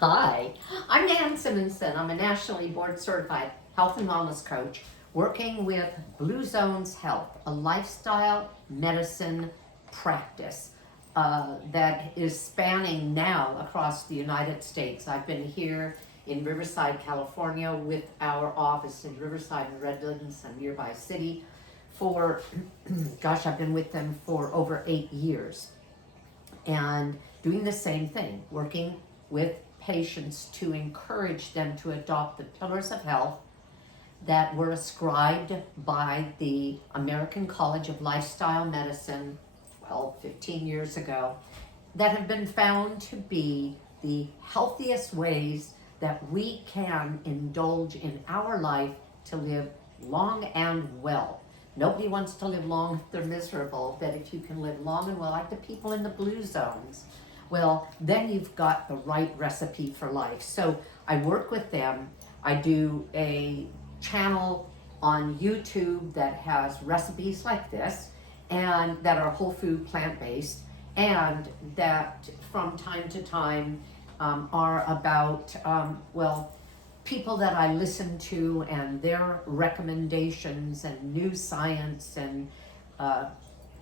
Hi, I'm Nan Simonsen. I'm a nationally board certified health and wellness coach working with Blue Zones Health, a lifestyle medicine practice that is spanning now across the United States. I've been here in Riverside, California with our office in Riverside and Redlands, a nearby city, for, I've been with them for over 8 years and doing the same thing, working with patients to encourage them to adopt the pillars of health that were ascribed by the American College of Lifestyle Medicine 15 years ago, that have been found to be the healthiest ways that we can indulge in our life to live long and well. Nobody wants to live long if they're miserable, but if you can live long and well, like the people in the blue zones, well, then you've got the right recipe for life. So I work with them. I do a channel on YouTube that has recipes like this and that are whole food plant-based, and that from time to time are about, people that I listen to and their recommendations and new science and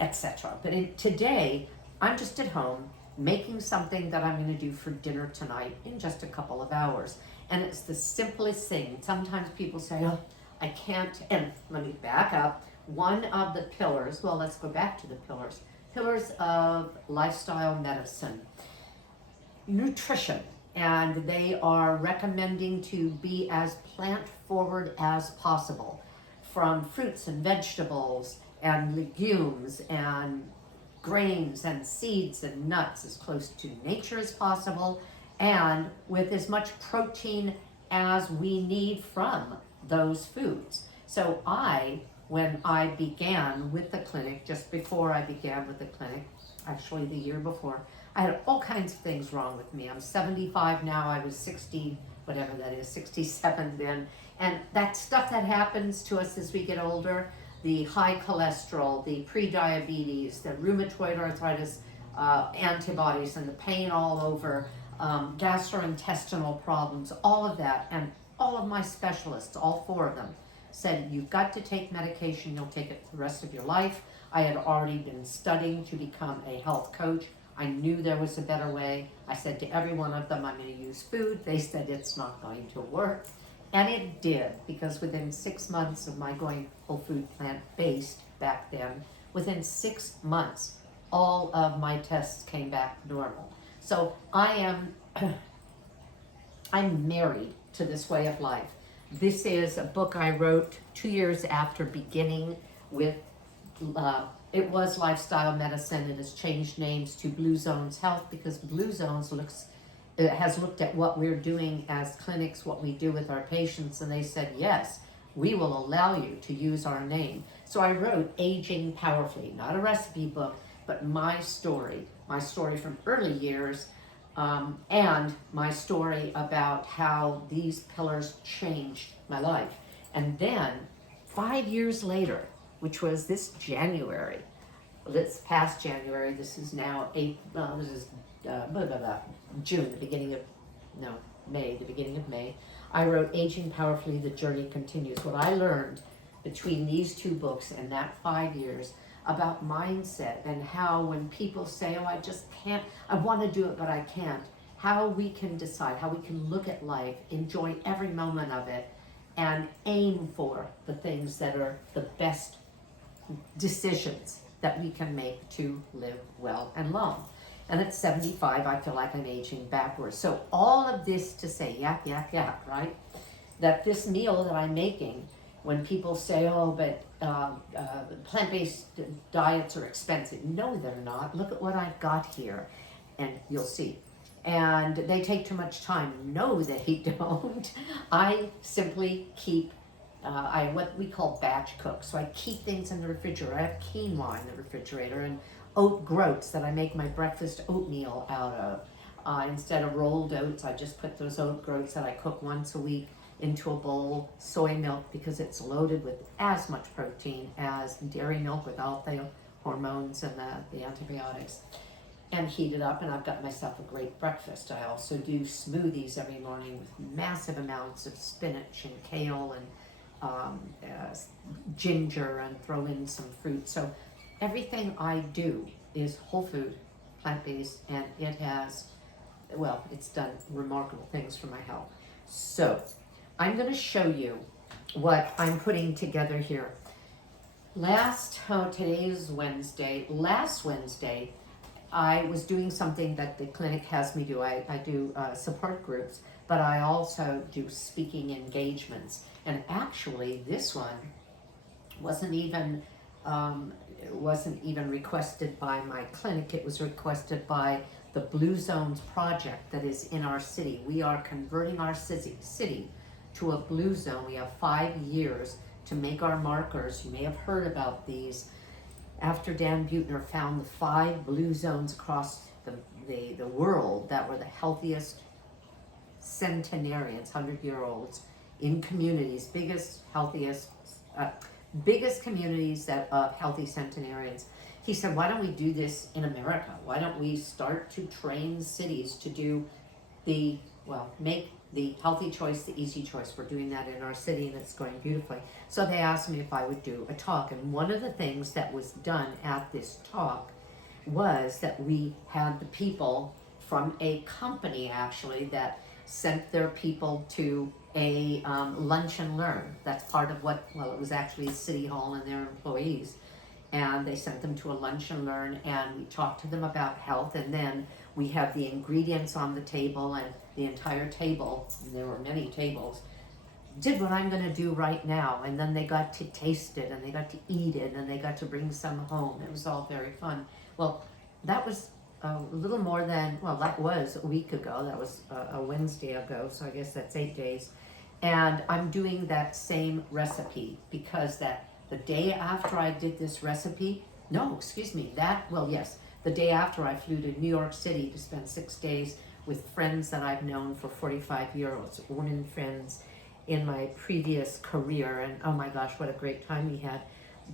etc. But today, I'm just at home making something that I'm going to do for dinner tonight in just a couple of hours. And it's the simplest thing. Sometimes people say, oh, I can't, and let me back up. One of the pillars, let's go back to the pillars of lifestyle medicine, nutrition. And they are recommending to be as plant forward as possible, from fruits and vegetables and legumes and grains and seeds and nuts, as close to nature as possible, and with as much protein as we need from those foods. So when I began with the clinic, just before I began with the clinic, actually the year before, I had all kinds of things wrong with me. I'm 75 now, I was 60, whatever that is, 67 then. And that stuff that happens to us as we get older, the high cholesterol, the pre-diabetes, the rheumatoid arthritis antibodies, and the pain all over, gastrointestinal problems, all of that, and all of my specialists, all 4 of them, said, you've got to take medication, you'll take it the rest of your life. I had already been studying to become a health coach. I knew there was a better way. I said to every one of them, I'm going to use food. They said it's not going to work. And it did, because within 6 months of my going whole food plant-based back then, within 6 months, all of my tests came back normal. So I'm married to this way of life. This is a book I wrote 2 years after beginning with, it was Lifestyle Medicine. It has changed names to Blue Zones Health, because Blue Zones has looked at what we're doing as clinics, what we do with our patients, and they said, yes, we will allow you to use our name. So I wrote Aging Powerfully, not a recipe book, but my story from early years, and my story about how these pillars changed my life. And then 5 years later, which was this past January, this is now June, May, the beginning of May, I wrote Aging Powerfully, The Journey Continues. What I learned between these 2 books and that 5 years about mindset, and how when people say, oh, I just can't, I want to do it, but I can't, how we can decide, how we can look at life, enjoy every moment of it, and aim for the things that are the best decisions that we can make to live well and long. And at 75, I feel like I'm aging backwards. So all of this to say, yak, right? That this meal that I'm making, when people say, oh, but plant-based diets are expensive. No, they're not. Look at what I've got here, and you'll see. And they take too much time. No, they don't. I simply keep, what we call batch cook. So I keep things in the refrigerator. I have quinoa in the refrigerator, and oat groats that I make my breakfast oatmeal out of. Instead of rolled oats, I just put those oat groats that I cook once a week into a bowl. Soy milk, because it's loaded with as much protein as dairy milk without the hormones and the antibiotics. and heat it up, and I've got myself a great breakfast. I also do smoothies every morning with massive amounts of spinach and kale and ginger, and throw in some fruit. So everything I do is whole food, plant-based, and it has, well, it's done remarkable things for my health. So I'm going to show you what I'm putting together here. Today is Wednesday. Last Wednesday, I was doing something that the clinic has me do. I do support groups, but I also do speaking engagements. And actually, this one wasn't even requested by my clinic. It was requested by the Blue Zones project that is in our city. We are converting our city to a blue zone. We have 5 years to make our markers. You may have heard about these. After Dan Buettner found the 5 blue zones across the world that were the healthiest centenarians, 100-year-olds, in communities, biggest communities that of healthy centenarians. He said, why don't we do this in America? Why don't we start to train cities to do make the healthy choice the easy choice? We're doing that in our city, and it's going beautifully. So they asked me if I would do a talk, and one of the things that was done at this talk was that we had the people from a company actually that sent their people to a lunch and learn. That's part of it was actually City Hall and their employees. And they sent them to a lunch and learn, and we talked to them about health, and then we have the ingredients on the table, and the entire table, and there were many tables, did what I'm going to do right now. And then they got to taste it, and they got to eat it, and they got to bring some home. It was all very fun. Well, that was a little more than, that was a week ago. That was a Wednesday ago, so I guess that's 8 days. And I'm doing that same recipe because the day after I did this recipe, the day after I flew to New York City to spend 6 days with friends that I've known for 45 years, women friends in my previous career, and oh my gosh, what a great time we had.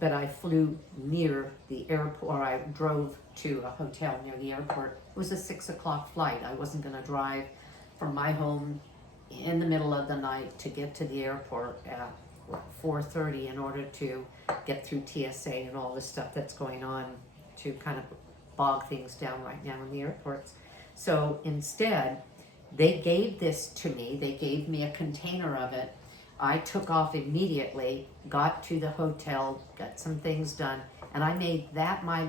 But I flew near the airport, or I drove to a hotel near the airport. It was a 6 o'clock flight. I wasn't gonna drive from my home in the middle of the night to get to the airport at 4:30 in order to get through TSA and all this stuff that's going on to kind of bog things down right now in the airports. So instead, they gave this to me. They gave me a container of it. I took off immediately, got to the hotel, got some things done, and I made that my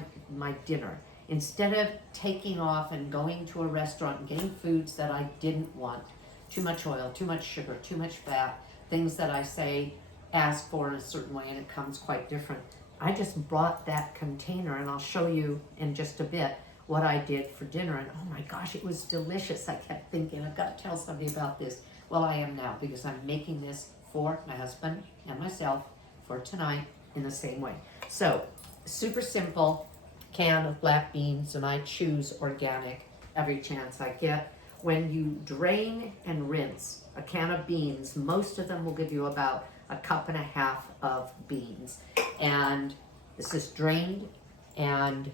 dinner. Instead of taking off and going to a restaurant and getting foods that I didn't want, too much oil, too much sugar, too much fat, things that I ask for in a certain way and it comes quite different. I just brought that container, and I'll show you in just a bit what I did for dinner, and oh my gosh, it was delicious. I kept thinking, I've got to tell somebody about this. Well, I am now, because I'm making this for my husband and myself for tonight in the same way. So, super simple can of black beans, and I choose organic every chance I get. When you drain and rinse a can of beans, most of them will give you about a cup and a half of beans. And this is drained and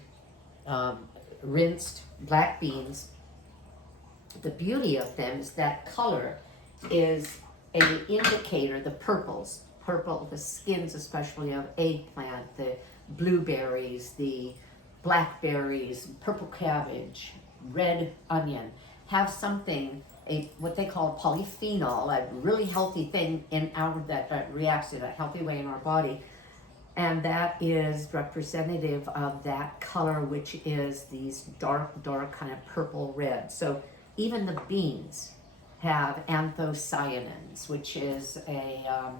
rinsed black beans. The beauty of them is that color is an indicator, the purple, the skins especially of eggplant, the blueberries, the blackberries, purple cabbage, red onion, have something, what they call polyphenol, a really healthy thing that reacts in a healthy way in our body. And that is representative of that color, which is these dark kind of purple red. So even the beans have anthocyanins, which is an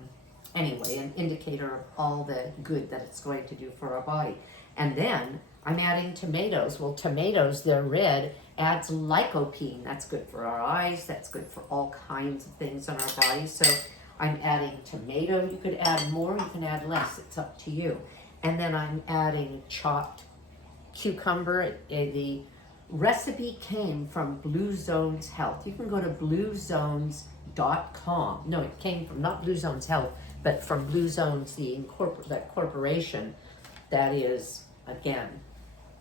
indicator of all the good that it's going to do for our body. And then I'm adding tomatoes. Well, tomatoes, they're red, adds lycopene. That's good for our eyes. That's good for all kinds of things in our body. So I'm adding tomato. You could add more, you can add less. It's up to you. And then I'm adding chopped cucumber. The recipe came from Blue Zones Health. You can go to bluezones.com. No, it came from not Blue Zones Health, but from Blue Zones, that corporation that is, again,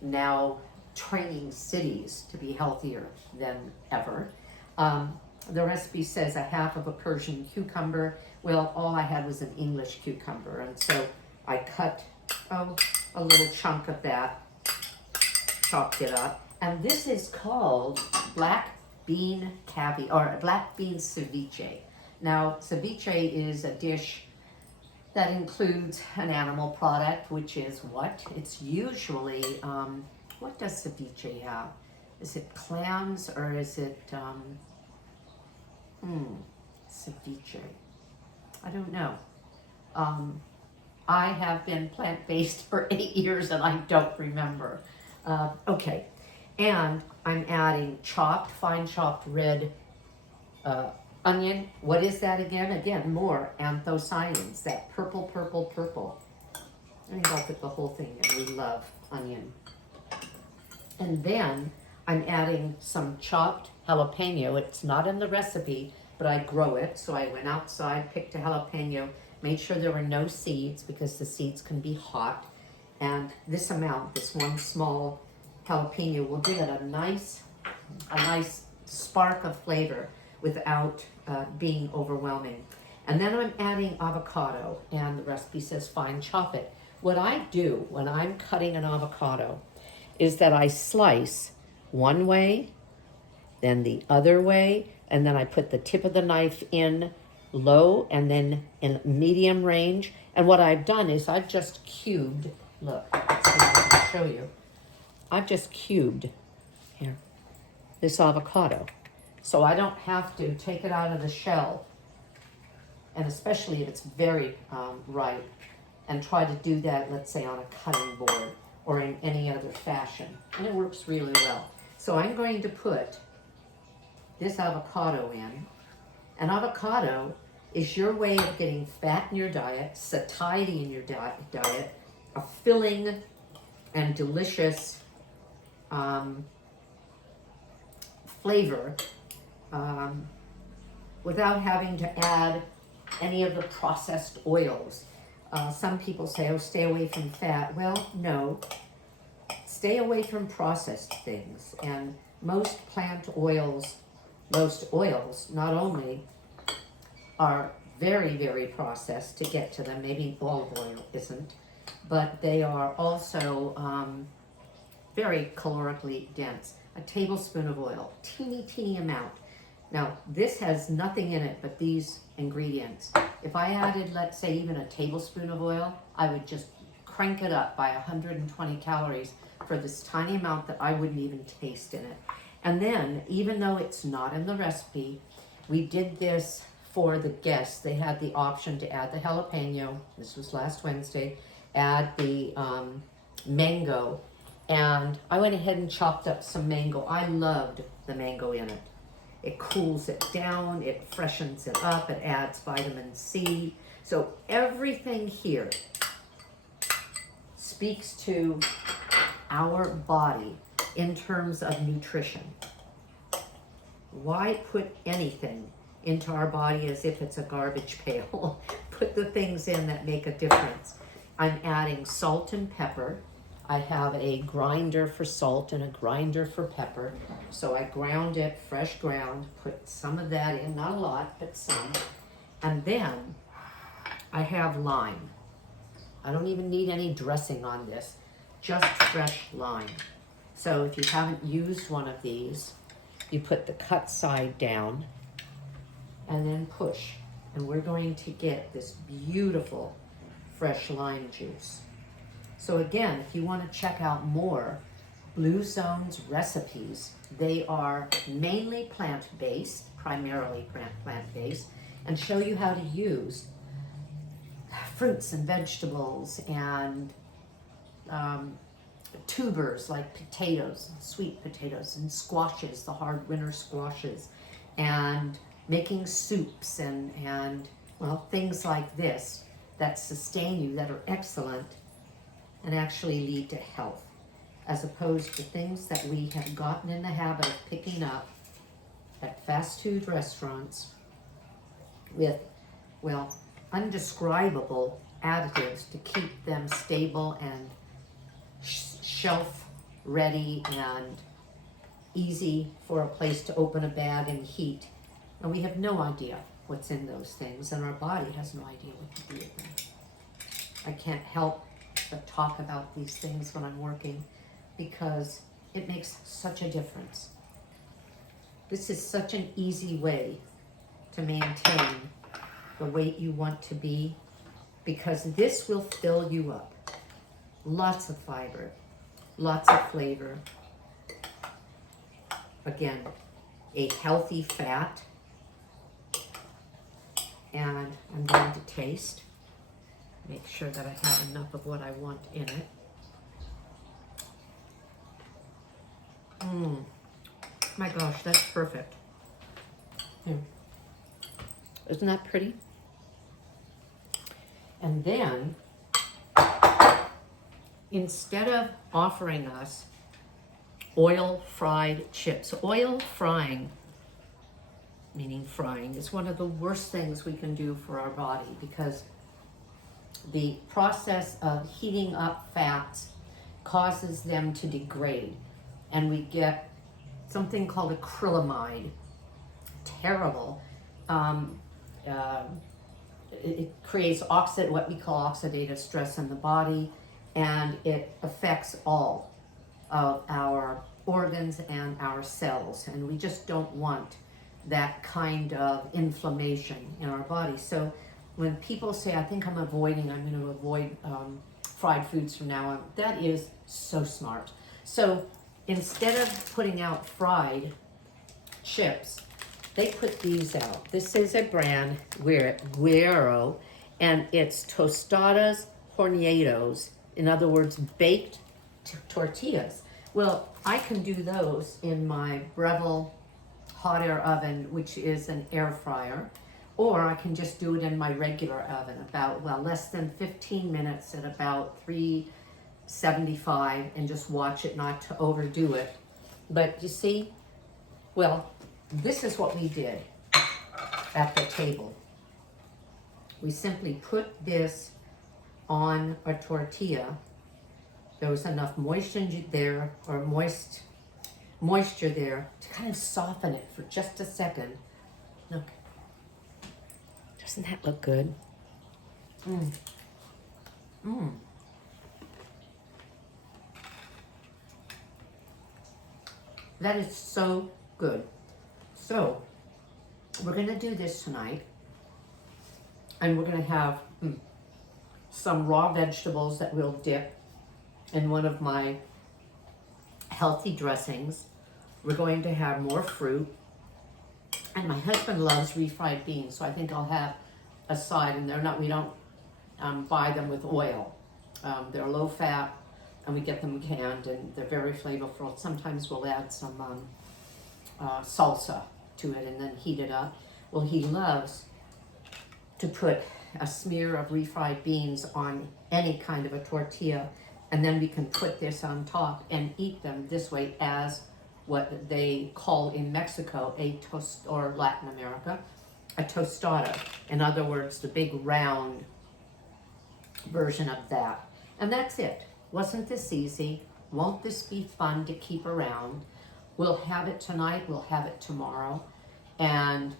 now training cities to be healthier than ever. The recipe says a half of a Persian cucumber. Well, all I had was an English cucumber, and so I cut a little chunk of that, chopped it up, and this is called black bean caviar, or black bean ceviche. Now, ceviche is a dish that includes an animal product, which is what? It's usually, what does ceviche have? Is it clams or is it, ceviche? I don't know. I have been plant-based for 8 years and I don't remember. Okay, and I'm adding fine chopped red onion. What is that again? Again, more anthocyanins, that purple. Maybe I'll put the whole thing in. We love onion. And then I'm adding some chopped jalapeno. It's not in the recipe, but I grow it. So I went outside, picked a jalapeno, made sure there were no seeds because the seeds can be hot. And this amount, this one small jalapeno, will give it a nice spark of flavor without being overwhelming. And then I'm adding avocado, and the recipe says fine chop it. What I do when I'm cutting an avocado is that I slice one way, then the other way, and then I put the tip of the knife in low and then in medium range. And what I've done is I've just cubed, look, let's see if I can show you. I've just cubed here this avocado. So I don't have to take it out of the shell, and especially if it's very ripe, and try to do that, let's say, on a cutting board or in any other fashion. And it works really well. So I'm going to put this avocado in. An avocado is your way of getting fat in your diet, satiety in your diet, a filling and delicious flavor without having to add any of the processed oils. Some people say, oh, stay away from fat. Well, no. Stay away from processed things. And most oils, not only are very, very processed to get to them, maybe olive oil isn't, but they are also very calorically dense. A tablespoon of oil, teeny amount. Now, this has nothing in it but these ingredients. If I added, let's say, even a tablespoon of oil, I would just crank it up by 120 calories for this tiny amount that I wouldn't even taste in it. And then, even though it's not in the recipe, we did this for the guests. They had the option to add the jalapeno, this was last Wednesday, add the mango, and I went ahead and chopped up some mango. I loved the mango in it. It cools it down, it freshens it up, it adds vitamin C. So everything here speaks to our body in terms of nutrition. Why put anything into our body as if it's a garbage pail? Put the things in that make a difference. I'm adding salt and pepper. I have a grinder for salt and a grinder for pepper. So I ground it, fresh ground, put some of that in, not a lot, but some. And then I have lime. I don't even need any dressing on this, just fresh lime. So if you haven't used one of these, you put the cut side down and then push. And we're going to get this beautiful fresh lime juice. So again, if you want to check out more Blue Zone's recipes, they are mainly plant-based, primarily plant-based, and show you how to use fruits and vegetables and tubers like potatoes, sweet potatoes, and squashes, the hard winter squashes, and making soups and well, things like this that sustain you, that are excellent and actually lead to health, as opposed to things that we have gotten in the habit of picking up at fast food restaurants with, well, undescribable additives to keep them stable and shelf ready and easy for a place to open a bag and heat. And we have no idea what's in those things, and our body has no idea what to do with them. I can't help but talk about these things when I'm working because it makes such a difference. This is such an easy way to maintain the weight you want to be, because this will fill you up. Lots of fiber, lots of flavor. Again, a healthy fat. And I'm going to taste. Make sure that I have enough of what I want in it. My gosh, that's perfect. Isn't that pretty? And then, instead of offering us oil fried chips, oil frying, meaning frying, is one of the worst things we can do for our body, because the process of heating up fats causes them to degrade, and we get something called acrylamide. Terrible. It creates what we call oxidative stress in the body, and it affects all of our organs and our cells, and we just don't want that kind of inflammation in our body. So when people say, I think I'm going to avoid fried foods from now on, that is so smart. So instead of putting out fried chips, they put these out. This is a brand, Guerrero, and it's tostadas horneados. In other words, baked tortillas. Well, I can do those in my Breville hot air oven, which is an air fryer, or I can just do it in my regular oven, less than 15 minutes at about 375, and just watch it not to overdo it. But you see, well, this is what we did at the table. We simply put this on a tortilla. There was enough moisture there, moisture there to kind of soften it for just a second. Look, doesn't that look good? That is so good. So we're gonna do this tonight, and we're gonna have some raw vegetables that we'll dip in one of my healthy dressings. We're going to have more fruit, and my husband loves refried beans, so I think I'll have a side, and we don't buy them with oil. They're low fat, and we get them canned, and they're very flavorful. Sometimes we'll add some salsa to it and then heat it up. Well, he loves to put a smear of refried beans on any kind of a tortilla, and then we can put this on top and eat them this way as what they call in Mexico or Latin America, a tostada. In other words, the big round version of that. And that's it. Wasn't this easy? Won't this be fun to keep around? We'll have it tonight, we'll have it tomorrow. And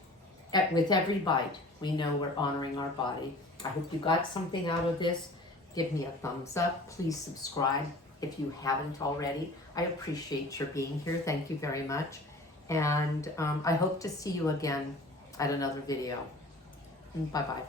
with every bite, we know we're honoring our body. I hope you got something out of this. Give me a thumbs up. Please subscribe if you haven't already. I appreciate your being here. Thank you very much. And I hope to see you again at another video. Bye-bye.